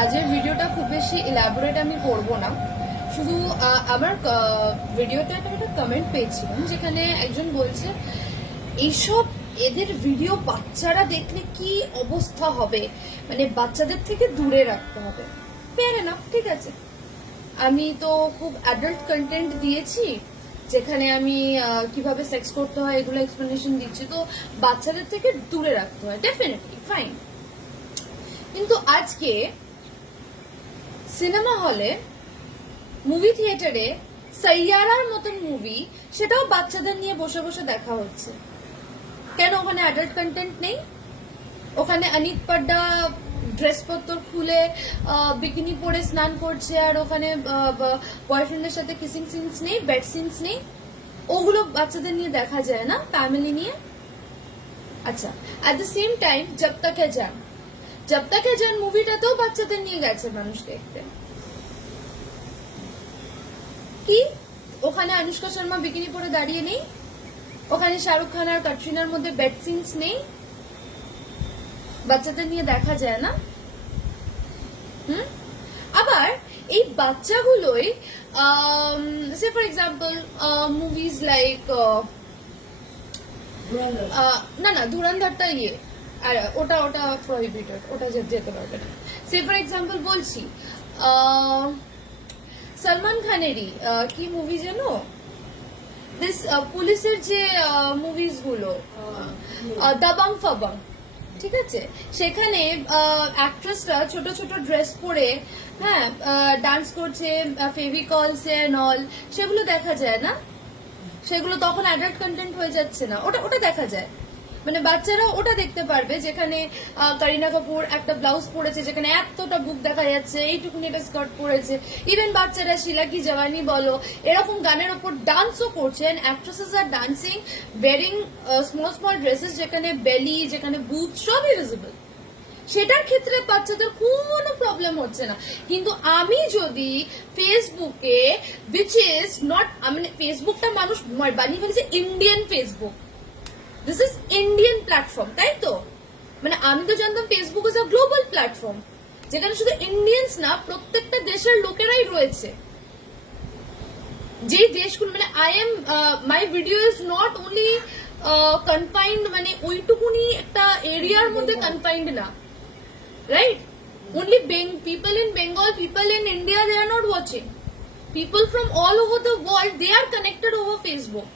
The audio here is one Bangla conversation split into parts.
আজকের ভিডিওটা খুব বেশি ইলাবোরেট আমি করব না, শুধু আমার ভিডিওতে একটা কমেন্ট পেয়েছিলাম যেখানে একজন বলছে এইসব এদের ভিডিও বাচ্চারা দেখলে কি অবস্থা হবে, মানে বাচ্চাদের থেকে দূরে রাখতে হবে। ফেয়ার এনাফ, ঠিক আছে, আমি তো খুব অ্যাডাল্ট কন্টেন্ট দিয়েছি যেখানে আমি কিভাবে সেক্স করতে হয় এগুলো এক্সপ্লেনেশন দিচ্ছি, তো বাচ্চাদের থেকে দূরে রাখতে হয়, ডেফিনেটলি ফাইন। কিন্তু আজকে সিনেমা হলে, মুভি থিয়েটারে সাইয়ারার মতন মুভি, সেটাও বাচ্চাদের নিয়ে বসে বসে দেখা হচ্ছে। কেন? ওখানে অ্যাডাল্ট কন্টেন্ট নেই? ওখানে অনিক পাড্ডা ড্রেস পত্র খুলে বিকিনি পরে স্নান করছে, আর ওখানে বয়ফ্রেন্ডের সাথে কিসিং সিনস নেই, বেড সিনস নেই? ওগুলো বাচ্চাদের নিয়ে দেখা যায় না, ফ্যামিলি নিয়ে? আচ্ছা, at the same time job তক হ্যায় জান, জব তক হ্যায় জান মুভিটাতেও বাচ্চাদের নিয়ে গেছে মানুষ দেখতে। কি ওখানে অনুষ্কা শর্মা বিকিনি পরে দাঁড়িয়ে নেই? ওখানে শাহরুখ খান আর ক্যাটরিনার মধ্যে বেড সিনস নেই? বাচ্চাদের নিয়ে দেখা যায় না? আবার এই বাচ্চাগুলোই সে ফর এক্সাম্পল মুভিজ লাইক না না ধুরন্ধরটা আর ওটা ওটা প্রহিবিটেড, ওটা যেতে পারবে না। সে ফর এক্সাম্পল বলছি সলমান খানেরই কি মুভি যেন, দিস পুলিশের যে মুভিজ গুলো, দাবাং ফাবাং, ঠিক আছে, সেখানে অ্যাক্ট্রেসরা ছোট ছোট ড্রেস পরে হ্যাঁ ডান্স করছে, ফেভিকলস এন্ড অল, সেগুলো দেখা যায় না? সেগুলো তখন অ্যাডাল্ট কন্টেন্ট হয়ে যাচ্ছে না? ওটা ওটা দেখা যায়, মানে বাচ্চারা ওটা দেখতে পারবে যেখানে করিনা কাপুর একটা ব্লাউজ পরেছে যেখানে এতটা বুক দেখা যাচ্ছে, এইটুকুনি একটা স্কার্ট পরেছে। ইভেন বাচ্চারা শিলা কি জওয়ানি বলো এরকম গানের ওপর ডান্সও করছে, and actresses are dancing wearing small small dresses যেখানে বেলি, যেখানে বুথ সবই ভিজিবল। সেটার ক্ষেত্রে বাচ্চাদের কোনো প্রবলেম হচ্ছে না। কিন্তু আমি যদি ফেসবুকে, উইচ ইজ নট, মানে ফেসবুকটা মানুষ বানিয়ে ফেলেছে Indian Facebook, this is Indian platform, তাই তো? মানে আমি তো জানতাম Facebook is a global platform যেখানে শুধু ইন্ডিয়ান্স না প্রত্যেকটা দেশের লোকেরাই রয়েছে। যে দেশগুলো, মানে I M my video is not only confined, মানে ওইটুকুনি একটা এরিয়ার মধ্যে কনফাইন্ড না, right? Only people in Bengal, people in India, they are not watching. People from all over the world, they are connected over Facebook.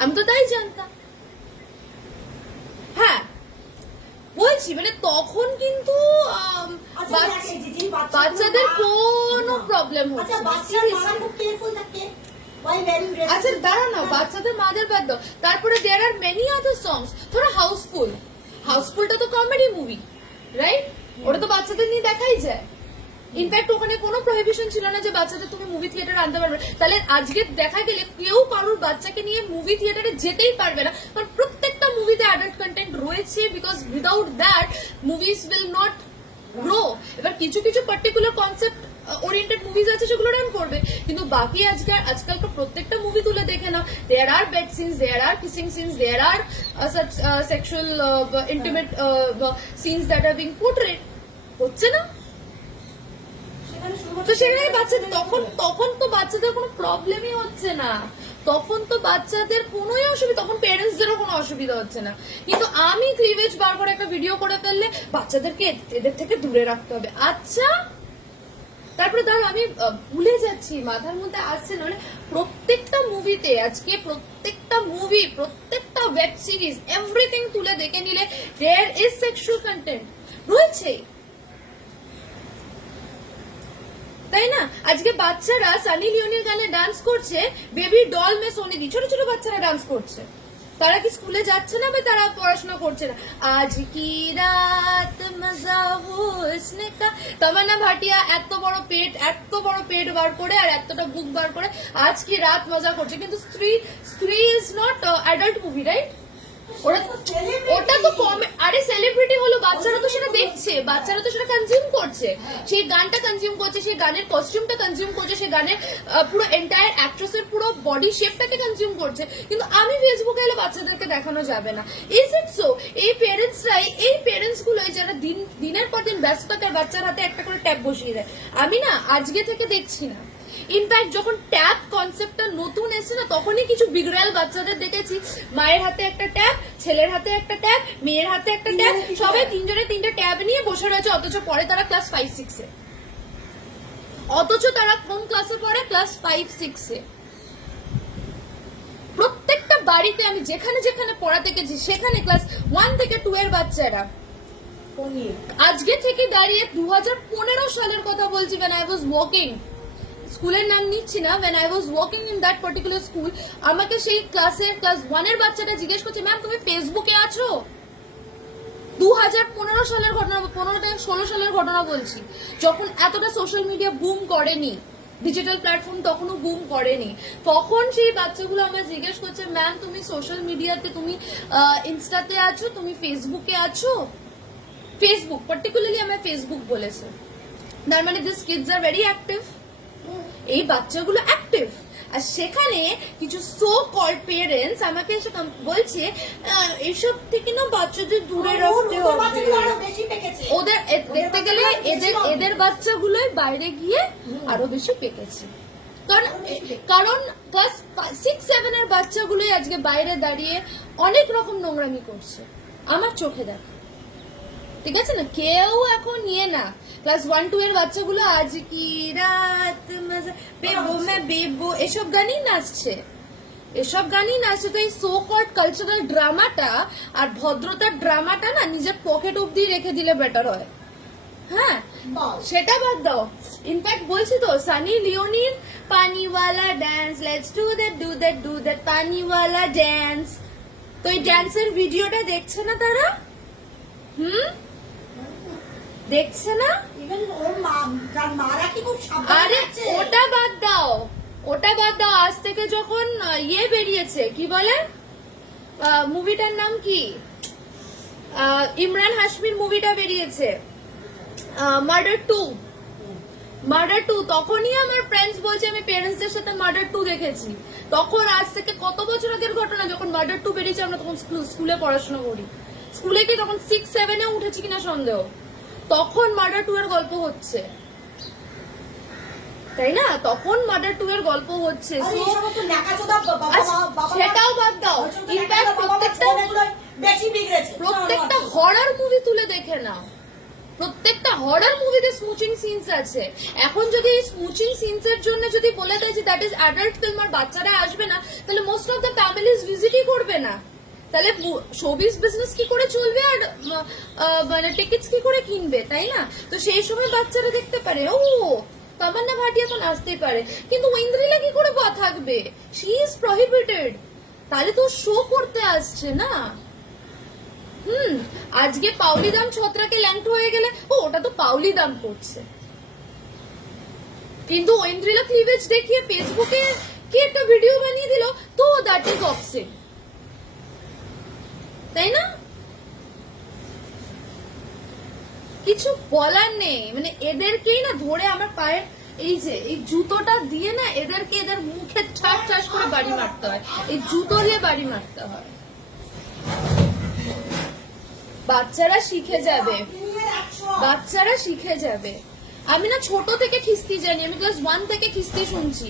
আমি তো তাই জানতাম। হ্যাঁ বলছি, মানে তখন কিন্তু বাচ্চাদের কোনো প্রবলেম হচ্ছে না। আচ্ছা দাঁড়া না, বাচ্চাদের মাদের বাদ দাও, তারপরে দেয়ার আর মেনি আদার সংস। ধরো হাউসফুল, হাউসফুলটা তো কমেডি মুভি, রাইট? ওটা তো বাচ্চাদের নিয়ে দেখাই যায়। ইনফ্যাক্ট ওখানে কোনো প্রহিবিশন ছিল না যে বাচ্চাদের তুমি মুভি থিয়েটারে আনতে পারবে। তাহলে আজকে দেখা গেলে কেউ কারোর বাচ্চাকে নিয়ে মুভি থিয়েটারে যেতেই পারবে না, কারণ প্রত্যেকটা মুভিতে অ্যাডাল্ট কন্টেন্ট রয়েছে, because without that movies will not grow. এবার কিছু কিছু পার্টিকুলার কনসেপ্ট ওরিয়েন্টেড মুভিজ আছে সেগুলো রান করবে, কিন্তু বাকি আজকালকার প্রত্যেকটা মুভি তুলে দেখে না, there are bed scenes, there are kissing scenes, there are sexual intimate scenes that are being portrait, হচ্ছে না? তো সেখানে বাচ্চাদের তখন তো বাচ্চাদের কোনো প্রবলেমই হচ্ছে না, তখন তো বাচ্চাদের কোনোই অসুবিধা, তখন পেরেন্টসদেরও কোনো অসুবিধা হচ্ছে না। কিন্তু আমি ক্লিভেজ বার করে একটা ভিডিও করে ফেললে বাচ্চাদেরকে এদের থেকে দূরে রাখতে হবে। আচ্ছা তারপরে ধরো আমি ভুলে যাচ্ছি, মাথার মধ্যে আসছে না, মানে প্রত্যেকটা মুভিতে আজকে, প্রত্যেকটা মুভি, প্রত্যেকটা ওয়েব সিরিজ, এভরিথিং তুলে দেখে নিলে দেয়ার ইজ সেক্সুয়াল কন্টেন্ট রয়েছে, তাই না? আজকে বাচ্চারা সানি লিওনের গানে ডান্স করছে, বেবি ডল মে সোনি দি, ছোট ছোট বাচ্চারা ডান্স করছে। তারা কি স্কুলে যাচ্ছে না বা তারা পড়াশোনা করছে না? আজ কি রাত মজা হোসনে কা, তামান্না ভাটিয়া এত বড় পেট বার করে আর এতটা বুক বার করে আজ কি রাত মজা করছে, কিন্তু স্ত্রী is not adult movie, right? ওটা তো আরে সেলিব্রিটি হলো, বাচ্চারা তো সেটা দেখছে, বাচ্চারা তো সেটা কনজিউম করছে, সেই গানটা কনজিউম করছে, সেই গানের কস্টিউমটা কনজিউম করছে, সেই গানের পুরো এন্টায়ার অ্যাক্ট্রেসের পুরো বডি শেপটাকে কনজিউম করছে। কিন্তু আমি ফেসবুকে এলে বাচ্চাদেরকে দেখানো যাবে না। Is it so? এই পেরেন্টস গুলোই যারা দিনের পর দিন ব্যস্ত থাকে, বাচ্চার হাতে একটা করে ট্যাব বসিয়ে দেয়। আমি না আজকে থেকে দেখছি না, ইনফ্যাক্ট যখন ট্যাব কনসেপ্টটা নতুন এসেছে না, তখনই কিছু বিগড়াল বাচ্চাদের দেখেছি, মায়ের হাতে একটা ট্যাব, ছেলের হাতে একটা ট্যাব, মেয়ের হাতে একটা ট্যাব, সবাই তিনজনে তিনটে ট্যাব নিয়ে বসে রয়েছে। অথচ পরে তারা ক্লাস 5-6-এ, অথচ তারা কোন ক্লাসে পড়ে? ক্লাস 5-6-এ। প্রত্যেকটা বাড়িতে আমি যেখানে যেখানে পড়াতে গেছি, সেখানে ক্লাস 1 থেকে 2 এর বাচ্চারা আজকে থেকে দাঁড়িয়ে 2015 সালের কথা বলছি, when I was walking, স্কুলের নাম নিচ্ছি না, when I was walking in that particular school, আমাকে সেই ক্লাস 1 এর বাচ্চাটা জিজ্ঞেস করছে, ম্যাম তুমি ফেসবুকে আছো? 2015 সালের ঘটনা, 15-16 সালের ঘটনা বলছি, যখন এতটা সোশ্যাল মিডিয়া বুম করেনি, ডিজিটাল প্ল্যাটফর্ম তখনও বুম করেনি। তখন সেই বাচ্চাগুলো আমার জিজ্ঞেস করছে, ম্যাম তুমি সোশ্যাল মিডিয়াতে, তুমি ইনস্টাতে আছো, তুমি ফেসবুকে আছো? ফেসবুক, পার্টিকুলারলি আমার ফেসবুক বলেছে, তার মানে this kids are very active. এই বাচ্চাগুলো অ্যাক্টিভ, আর সেখানে কিছু সো কল্ড পেরেন্টস আমাকে এসে বলছে এইসব থেকে না বাচ্চাদের দূরে রাখতে হবে। ওদের দেখতে গেলে এদের বাচ্চাগুলোই বাইরে গিয়ে আরো বেশি পেকেছে, কারণ ক্লাস 6-7 এর বাচ্চাগুলোই আজকে বাইরে দাঁড়িয়ে অনেক রকম নোংরামি করছে আমার চোখে দেখা। ঠিক আছে না, কেউ এখন নিয়ে না, ক্লাস 1-2 এর বাচ্চাগুলো আজ কি রাত বেবো মে বেবো এসব গানই নাচছে, তো এই সো কল্ড কালচারাল ড্রামাটা আর ভদ্রতার ড্রামাটা না নিজের পকেট অব্দি রেখে দিলে বেটার হয়। হ্যাঁ, সেটা বাদ দাও। ইনফ্যাক্ট বলছি তো, সানি লিওনির Paniwala dance, let's do that Paniwala dance, তো এই ড্যান্সের ভিডিওটা দেখছে না তারা? দেখছে না? আরে ওটা বাদ দাও, আজ থেকে যখন বেরিয়েছে, কি বলে মুভিটার নাম কি, ইমরান হাশমির মুভিটা বেরিয়েছে, মার্ডার 2, তখনই আমার ফ্রেন্ডস বলছে আমি পেরেন্টসদের সাথে মার্ডার 2 দেখেছি। তখন আজ থেকে কত বছর আগের ঘটনা, যখন মার্ডার 2 বেরিয়েছে আমরা তখন স্কুলে পড়াশোনা করি, স্কুলে কি তখন 6-7-এ উঠেছি কিনা সন্দেহ, তখন মার্ডার 2 এর গল্প হচ্ছে, তাই না? তখন মার্ডার 2 এর গল্প হচ্ছে, সেটাও বাদ দাও। ইনফ্যাক্ট প্রত্যেকটা হরর মুভি তুলে দেখে নাও, প্রত্যেকটা হরর মুভিতে স্মুচিং সিনস আছে। এখন যদি এই স্মুচিং সিনস এর জন্য যদি বলে দেয় যে দ্যাট ইজ অ্যাডাল্ট ফিল্ম আর বাচ্চারা আসবে না, তাহলে মোস্ট অফ দ্য ফ্যামিলিজ ভিজিটই করবে না। তাহলে শোবিজ বিজনেস কি করে চলবে, আর মানে টিকিটস কি করে কিনবে, তাই না? তো সেই সময় বাচ্চারা দেখতে পারে, ও তামান্না ভাটিয়া তো নাচতেই পারে, কিন্তু ঐন্দ্রিলা কি করে থাকবে, শি ইজ প্রহিবিটেড। তাহলে তো শো করতে আসছে না। আজকে পাউলি দাম ছত্রাকে ল্যাংট হয়ে গেলে ওটা তো পাউলি দাম করছে, কিন্তু ঐন্দ্রিলা ক্লিভেজ দেখিয়ে ফেসবুকে কি একটা ভিডিও বানিয়ে দিল, তো দ্যাট ইজ অবসেন, তাই না? কিছু বলার নেই, মানে এদেরকেই না ধরে আমার পায়ে এই যে এই জুতোটা দিয়ে না এদেরকে এদের মুখে ঠাস ঠাস করে বাড়ি মারতে হয়, এই জুতো দিয়ে বাড়ি মারতে হয়। বাচ্চারা শিখে যাবে। আমি না ছোট থেকে খিস্তি জানি, আমি ক্লাস 1 থেকে খিস্তি শুনছি,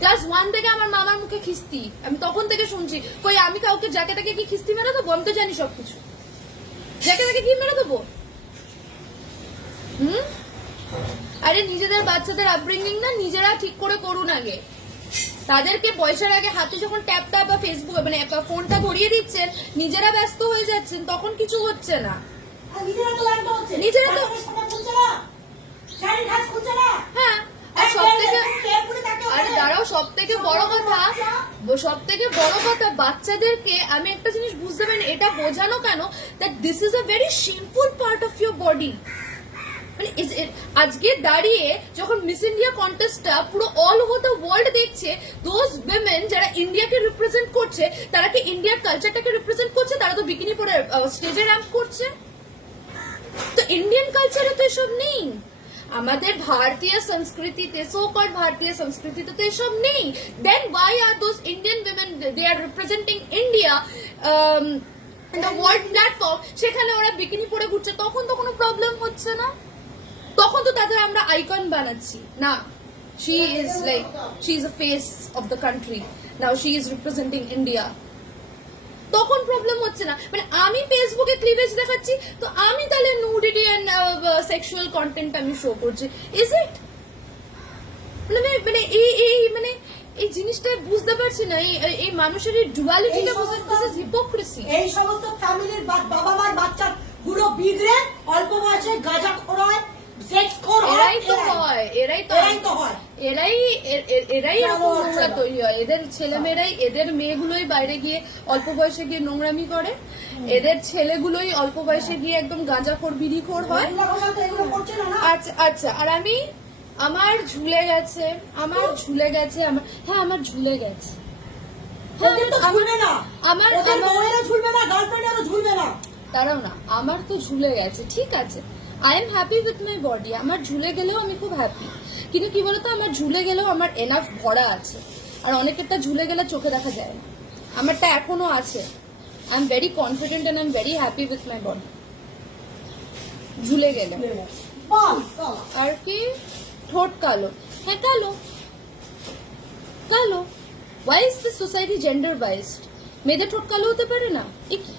ক্লাস 1 থেকে আমার মামার মুখে খিস্তি, আমি তখন থেকে শুনছি। কই আমি কাউকে যাকে তাকে কি খিস্তি মেরে দেবো? আমি তো জানি সবকিছু, যাকে তাকে কি মেরে দেবো? আরে নিজেদের বাচ্চাদের আপব্রিঙ্গিং না নিজেরা ঠিক করে করুন আগে। তাদেরকে পয়সার আগে হাতে যখন ট্যাব বা ফেসবুক মানে ফোনটা ধরিয়ে দিচ্ছেন, নিজেরা ব্যস্ত হয়ে যাচ্ছেন, তখন কিছু হচ্ছে না। নিজেরা তো হ্যাঁ, আরে দাঁড়াও, সব থেকে বড় কথা বাচ্চাদেরকে আমি একটা জিনিস বুঝতে পারি, এটা বোঝানো কেন that this is a very shameful part of your body, মানে আজকে দাঁড়িয়ে যখন মিস ইন্ডিয়া কন্টেস্টটা পুরো অল ওভার দ্য ওয়ার্ল্ড দেখছে, দোজ উইমেন যারা ইন্ডিয়াকে রিপ্রেজেন্ট করছে, তারা কি ইন্ডিয়ার কালচারটাকে রিপ্রেজেন্ট করছে? তারা তো বিকিনি পরে স্টেজে র্যাম্প করছে। তো ইন্ডিয়ান কালচারে তো এসব নেই। আমাদের ভারতীয় সংস্কৃতিতে, সো কল্ড ভারতীয় সংস্কৃতিতে তো এসব নেই। Then why are those Indian women, they are representing India in the world platform, সেখানে ওরা বিকিনি পরে ঘুরছে, তখন তো কোনো প্রবলেম হচ্ছে না। তখন তো তাদের আমরা আইকন বানাচ্ছি না, she is like, she is a face of the country, now she is representing India. তখন প্রবলেম হচ্ছে না। মানে আমি ফেসবুকে ক্লিভেজ দেখাচ্ছি, তো আমি তাহলে নুডিটি এন্ড সেক্সুয়াল কন্টেন্ট আমি শো করছি, ইজ ইট? মানে এই জিনিসটা বুঝতে পারছি না, এই মানুষের এই ডুয়ালিটিটা বুঝতে, হিপোক্রেসি। এই সমস্ত ফ্যামিলির বাবা মার বাচ্চা গুলো বিগড়ে অল্প বয়সে গাঁজা খোরায়, সেক্স খোর হয়, এরাই তো হয়, এরাই এরকম নোংরা তৈরি হয়। এদের ছেলেমেয়েরাই, এদের মেয়েগুলোই বাইরে গিয়ে অল্প বয়সে গিয়ে নোংরামি করে, এদের ছেলেগুলোই অল্প বয়সে গিয়ে একদম গাঁজাখোর বিড়িখোর হয়। আচ্ছা আচ্ছা, আর আমি, আমার ঝুলে গেছে, আমার ঝুলে গেছে, হ্যাঁ আমার ঝুলে গেছে, তারাও না, আমার তো ঝুলে গেছে, ঠিক আছে, I am happy with my body. আমার ঝুলে গেলেও আমি খুব হ্যাপি, কিন্তু কি বলতো, আমার ঝুলে গেলেও আমার এনাফ ভরা আছে, আর অনেকেরটা ঝুলে গেলে চোখে দেখা যায় না, আমারটা এখনো আছে। I am very confident and I am very happy with my body. ঝুলে গেলে আর কি, ঠোঁট কালো, হ্যাঁ কালো কালো। Why is this society gender biased? মেয়েদের ঠোঁট কালো হতে পারে না, এ কি?